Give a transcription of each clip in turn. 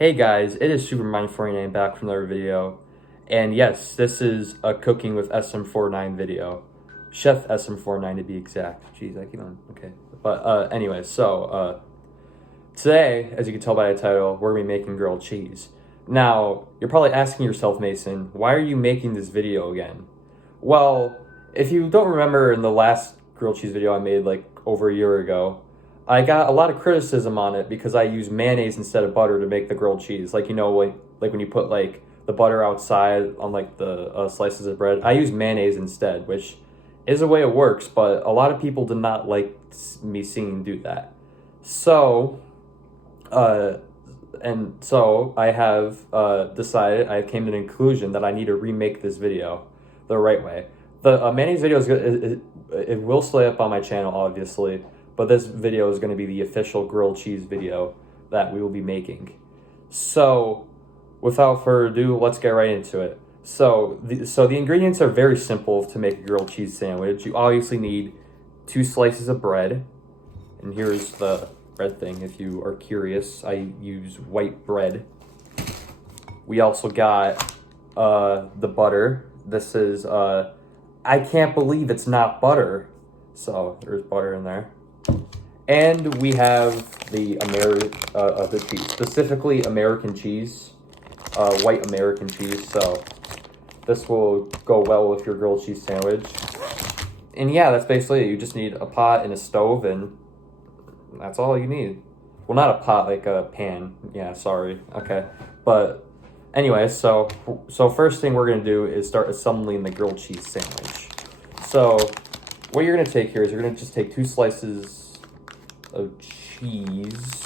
Hey guys, it is SM49 back from another video. And yes, this is a cooking with SM49 video. Chef SM49 to be exact. Jeez, I keep on, okay. But anyway, today, as you can tell by the title, we're gonna be making grilled cheese. Now, you're probably asking yourself, Mason, why are you making this video again? Well, if you don't remember in the last grilled cheese video I made like over a year ago, I got a lot of criticism on it because I use mayonnaise instead of butter to make the grilled cheese. Like, you know, like when you put like the butter outside on like the slices of bread, I use mayonnaise instead, which is a way it works, but a lot of people did not like me seeing do that. So, so I have decided, I came to the conclusion that I need to remake this video the right way. The mayonnaise video is good. It will stay up on my channel, obviously. But this video is going to be the official grilled cheese video that we will be making. So, without further ado, let's get right into it. So the ingredients are very simple to make a grilled cheese sandwich. You obviously need 2 slices of bread. And here's the bread thing, if you are curious. I use white bread. We also got the butter. This is, I can't believe it's not butter. So, there's butter in there. And we have the cheese, specifically American cheese, white American cheese. So this will go well with your grilled cheese sandwich. And yeah, that's basically it. You just need a pot and a stove, and that's all you need. Well, not a pot, like a pan. Yeah, sorry. Okay, but anyway, so first thing we're gonna do is start assembling the grilled cheese sandwich. So what you're gonna take here is you're gonna just take 2 slices of cheese.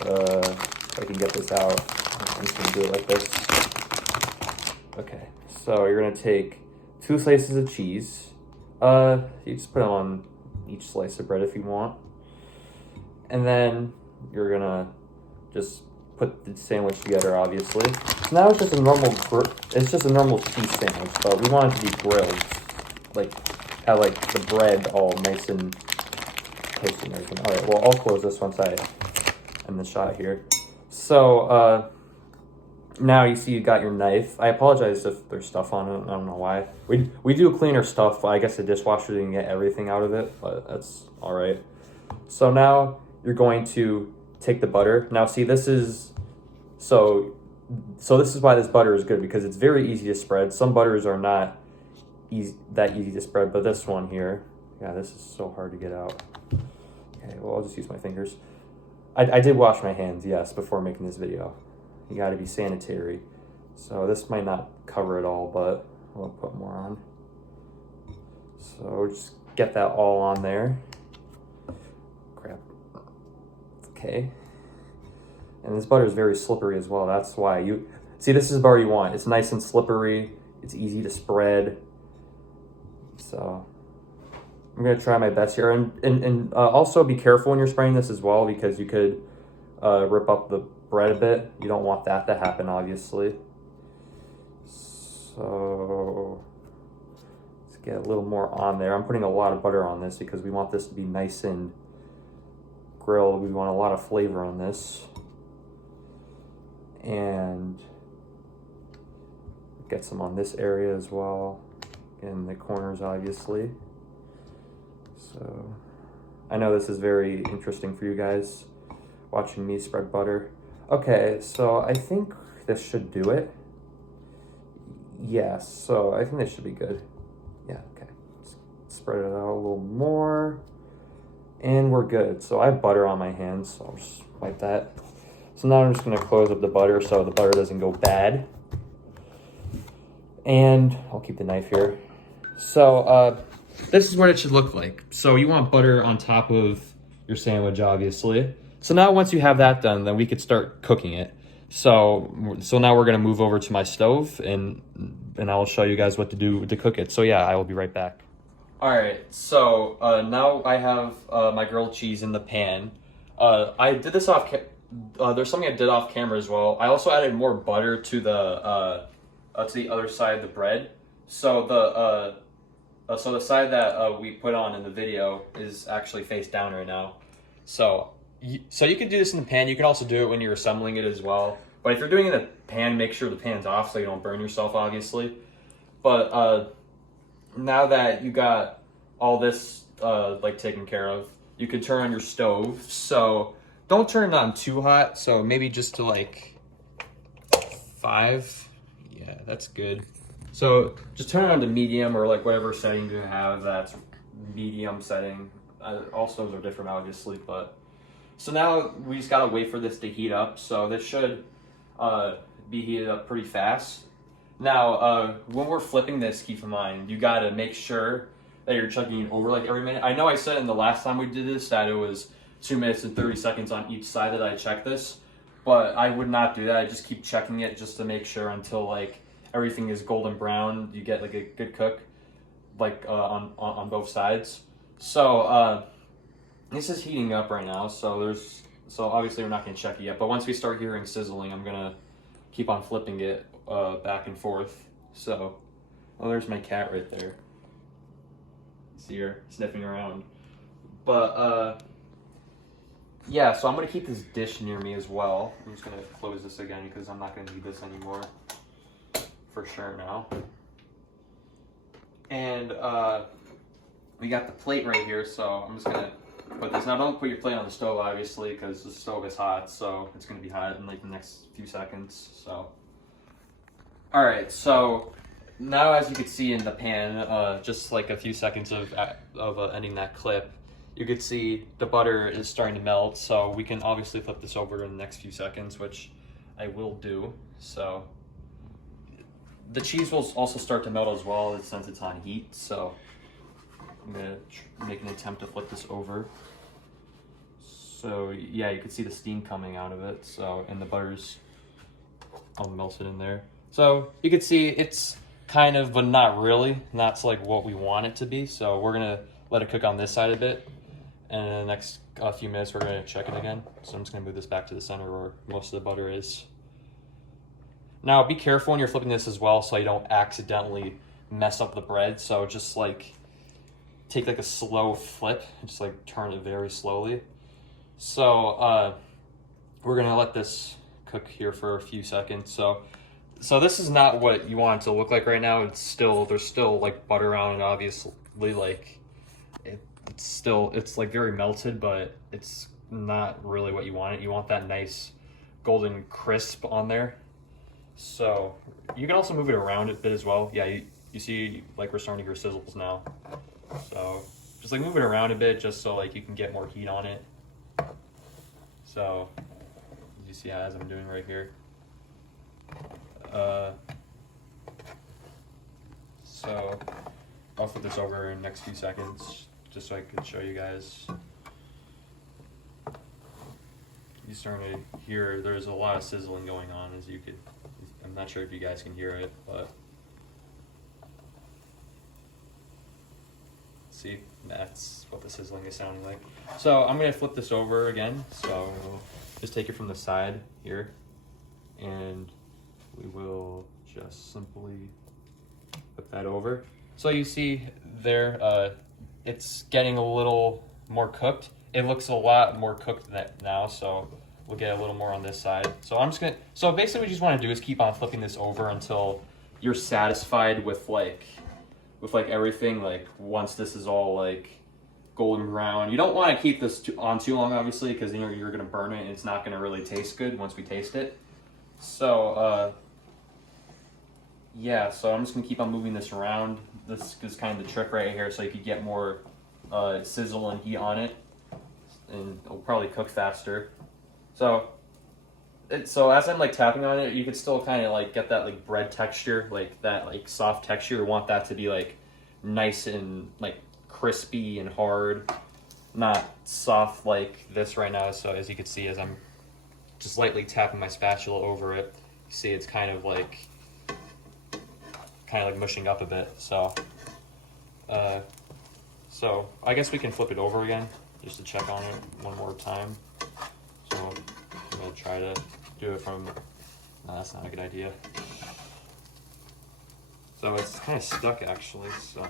If I can get this out, I'm just gonna do it like this. Okay, so you're gonna take 2 slices of cheese. You just put them on each slice of bread if you want. And then you're gonna just put the sandwich together, obviously. So now it's just a normal cheese sandwich, but we want it to be grilled. Like, have like the bread all nice and toasty and everything. All right, well, I'll close this once I end the shot here. So, now you see you got your knife. I apologize if there's stuff on it. I don't know why. We do clean our stuff. I guess the dishwasher didn't get everything out of it, but that's all right. So now you're going to take the butter. Now, see, this is so this is why this butter is good, because it's very easy to spread. Some butters are not that easy to spread, but this one here, yeah, this is so hard to get out. Okay, well, I'll just use my fingers. I did wash my hands, yes, before making this video. You gotta be sanitary. So this might not cover it all, but I'll put more on. So just get that all on there. Crap. Okay. And this butter is very slippery as well. That's why you see, this is the butter you want. It's nice and slippery. It's easy to spread. So I'm gonna try my best here, and also be careful when you're spraying this as well, because you could rip up the bread a bit. You don't want that to happen, obviously. So let's get a little more on there. I'm putting a lot of butter on this because we want this to be nice and grilled. We want a lot of flavor on this, and get some on this area as well, in the corners, obviously. So I know this is very interesting for you guys, watching me spread butter. Okay, so I think this should do it. Yes, so I think this should be good. Yeah, okay. Let's spread it out a little more, and we're good. So I have butter on my hands, so I'll just wipe that. So now I'm just gonna close up the butter so the butter doesn't go bad. And I'll keep the knife here. So this is what it should look like. So you want butter on top of your sandwich, obviously. So now once you have that done, then we could start cooking it. So now we're gonna move over to my stove, and I'll show you guys what to do to cook it. So yeah, I will be right back. All right, so now I have my grilled cheese in the pan. I did this off, there's something I did off camera as well. I also added more butter to the other side of the bread. So the side that we put on in the video is actually face down right now. So So you can do this in the pan. You can also do it when you're assembling it as well. But if you're doing it in the pan, make sure the pan's off so you don't burn yourself, obviously. But now that you got all this like taken care of, you can turn on your stove. So don't turn it on too hot. So maybe just to like 5. Yeah, that's good. So just turn it on to medium or like whatever setting you have that's medium setting. All stoves are different, obviously, but so now we just gotta wait for this to heat up. So this should be heated up pretty fast. Now, when we're flipping this, keep in mind, you gotta make sure that you're checking it over like every minute. I know I said in the last time we did this that it was 2 minutes and 30 seconds on each side that I checked this, but I would not do that. I just keep checking it just to make sure until like everything is golden brown. You get like a good cook, like on both sides. So this is heating up right now. So obviously we're not gonna check it yet. But once we start hearing sizzling, I'm gonna keep on flipping it back and forth. So, oh, there's my cat right there. See her sniffing around. But yeah, so I'm gonna keep this dish near me as well. I'm just gonna close this again because I'm not gonna need this anymore for sure now. And we got the plate right here, so I'm just gonna put this. Now don't put your plate on the stove, obviously, because the stove is hot, so it's gonna be hot in like the next few seconds. So, all right, so now as you can see in the pan, just like a few seconds of ending that clip, you could see the butter is starting to melt. So we can obviously flip this over in the next few seconds, which I will do. So the cheese will also start to melt as well since it's on heat. So I'm gonna make an attempt to flip this over. So yeah, you can see the steam coming out of it. So, and the butter's all melted in there. So you can see it's kind of, but not really. That's like what we want it to be. So we're gonna let it cook on this side a bit. And in the next few minutes, we're gonna check it again. So I'm just gonna move this back to the center where most of the butter is. Now be careful when you're flipping this as well so you don't accidentally mess up the bread. So just like take like a slow flip and just like turn it very slowly. So we're gonna let this cook here for a few seconds. So this is not what you want it to look like right now. It's still, there's still like butter on it, obviously, like it's like very melted, but it's not really what you want it. You want that nice golden crisp on there. So you can also move it around a bit as well. Yeah, you see like we're starting to hear sizzles now. So just like move it around a bit just so like you can get more heat on it. So you see as I'm doing right here. So I'll flip this over in the next few seconds just so I can show you guys. You're starting to hear there's a lot of sizzling going on, as you could, I'm not sure if you guys can hear it, but see, that's what the sizzling is sounding like. So I'm gonna flip this over again. So just take it from the side here, and we will just simply flip that over. So you see there, it's getting a little more cooked. It looks a lot more cooked now, so we'll get a little more on this side. So I'm just gonna, so basically what you just wanna do is keep on flipping this over until you're satisfied with like everything. Like once this is all like golden brown, you don't wanna keep this on too long, obviously, because you're gonna burn it and it's not gonna really taste good once we taste it. So, yeah, so I'm just gonna keep on moving this around. This is kind of the trick right here, so you could get more sizzle and heat on it, and it'll probably cook faster. So as I'm like tapping on it, you could still kind of like get that like bread texture, like that like soft texture. You want that to be like nice and like crispy and hard, not soft like this right now. So as you can see, as I'm just lightly tapping my spatula over it, you see it's kind of like mushing up a bit. So so I guess we can flip it over again just to check on it one more time. So I'm gonna try to do it from, no, that's not a good idea. So it's kind of stuck actually, so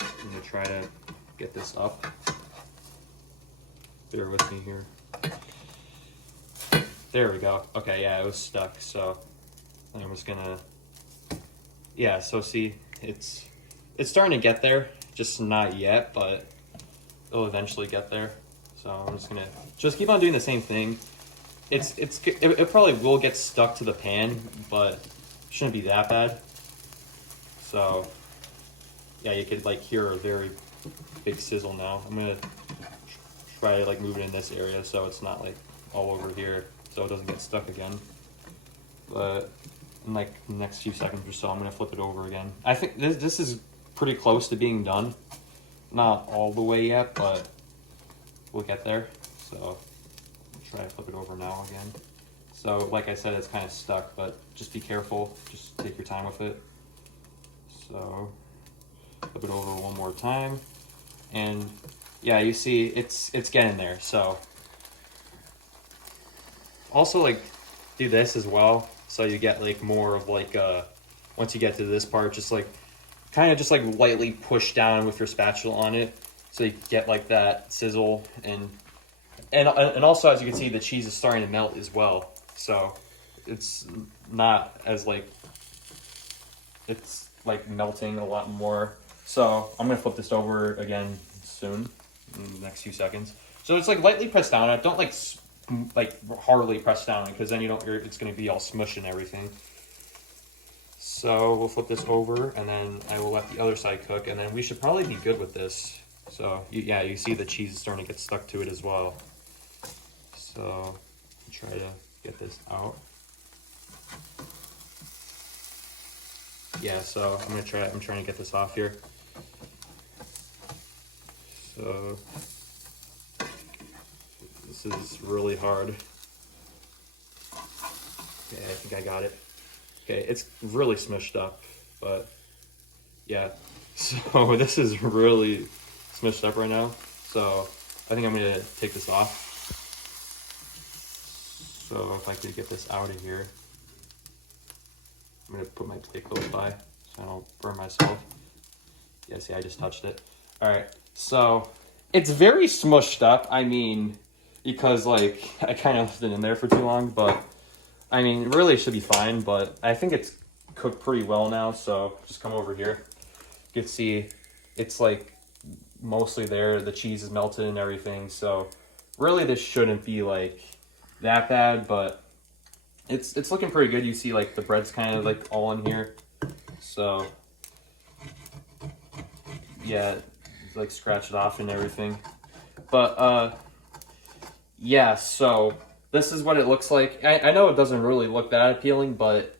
I'm gonna try to get this up. Bear with me here. There we go. Okay, yeah, it was stuck. So I'm just gonna, yeah. So see, it's starting to get there, just not yet, but it'll eventually get there. So I'm just gonna keep on doing the same thing. It probably will get stuck to the pan, but it shouldn't be that bad. So yeah, you could like hear a very big sizzle now. I'm gonna try to like move it in this area so it's not like all over here, so it doesn't get stuck again. But in like the next few seconds or so, I'm gonna flip it over again. I think this is pretty close to being done. Not all the way yet, but we'll get there. So I'll try to flip it over now again. So like I said, it's kind of stuck, but just be careful. Just take your time with it. So flip it over one more time, and yeah, you see it's getting there. So also like do this as well, so you get like more of like once you get to this part, just like kind of just like lightly push down with your spatula on it, so you get like that sizzle, and also, as you can see, the cheese is starting to melt as well. So it's not as like, it's like melting a lot more. So I'm gonna flip this over again soon, in the next few seconds. So it's like lightly press down. I don't like hardly press down, because then it's gonna be all smushed and everything. So we'll flip this over, and then I will let the other side cook, and then we should probably be good with this. So yeah, you see the cheese is starting to get stuck to it as well. So try to get this out. Yeah, so I'm trying to get this off here. So this is really hard. Okay, I think I got it. Okay, it's really smushed up, but yeah. So this is really smushed up right now. So I think I'm gonna take this off. So if I could get this out of here, I'm gonna put my plate close by so I don't burn myself. Yeah, see, I just touched it. All right, so it's very smushed up. I mean, because like I kind of left it in there for too long, but I mean, it really should be fine. But I think it's cooked pretty well now. So just come over here. You can see it's like mostly there. The cheese is melted and everything. So really, this shouldn't be like that bad, but it's looking pretty good. You see like the bread's kind of like all in here. So yeah, like scratch it off and everything. But yeah, so this is what it looks like. I know it doesn't really look that appealing, but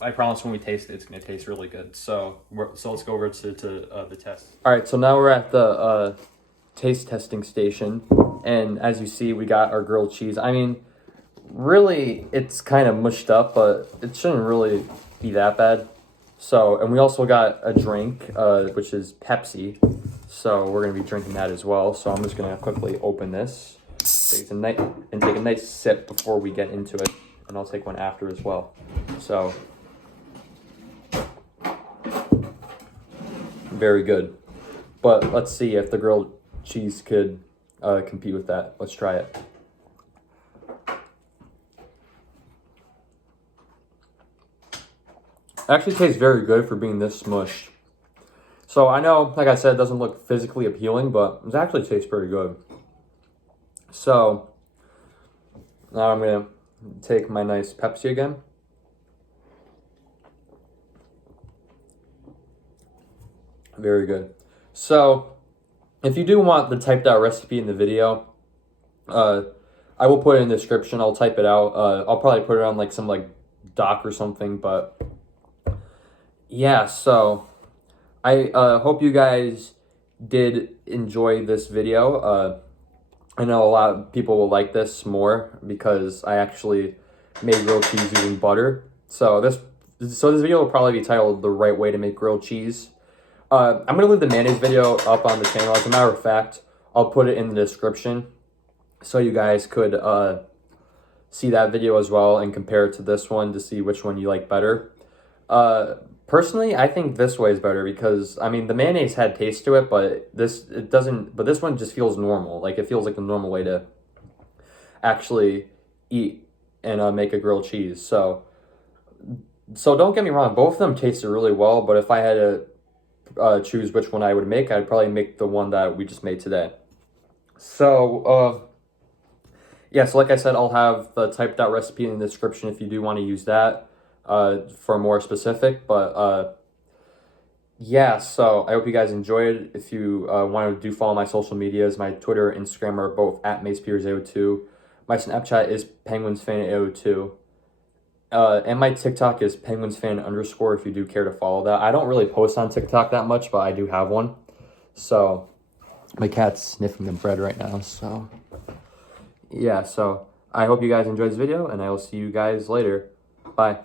I promise when we taste it, it's going to taste really good. So let's go over to the test. All right, so now we're at the taste testing station, and as you see, we got our grilled cheese. I mean, really, it's kind of mushed up, but it shouldn't really be that bad. So, and we also got a drink, which is Pepsi. So we're going to be drinking that as well. So I'm just going to quickly open this, take a nice sip before we get into it. And I'll take one after as well. So, very good. But let's see if the grilled cheese could compete with that. Let's try it. Actually tastes very good for being this smushed. So I know, like I said, it doesn't look physically appealing, but it actually tastes pretty good. So now I'm gonna take my nice Pepsi again. Very good. So if you do want the typed out recipe in the video, I will put it in the description. I'll type it out. I'll probably put it on like some like doc or something, but yeah, so I hope you guys did enjoy this video. I know a lot of people will like this more because I actually made grilled cheese using butter. So this video will probably be titled "The Right Way to Make Grilled Cheese." I'm gonna leave the mayonnaise video up on the channel. As a matter of fact, I'll put it in the description so you guys could see that video as well and compare it to this one to see which one you like better. Personally, I think this way is better because I mean the mayonnaise had taste to it, but it doesn't. But this one just feels normal. Like it feels like the normal way to actually eat and make a grilled cheese. So don't get me wrong, both of them tasted really well. But if I had to choose which one I would make, I'd probably make the one that we just made today. So yeah, so like I said, I'll have the typed out recipe in the description if you do want to use that for more specific. But yeah, so I hope you guys enjoyed. If you want to do follow my social medias, my Twitter and Instagram are both at MacePeters802. My Snapchat is PenguinsFan802. And my TikTok is PenguinsFan_, if you do care to follow that. I don't really post on TikTok that much, but I do have one. So my cat's sniffing the bread right now, so yeah, so I hope you guys enjoyed this video, and I will see you guys later. Bye.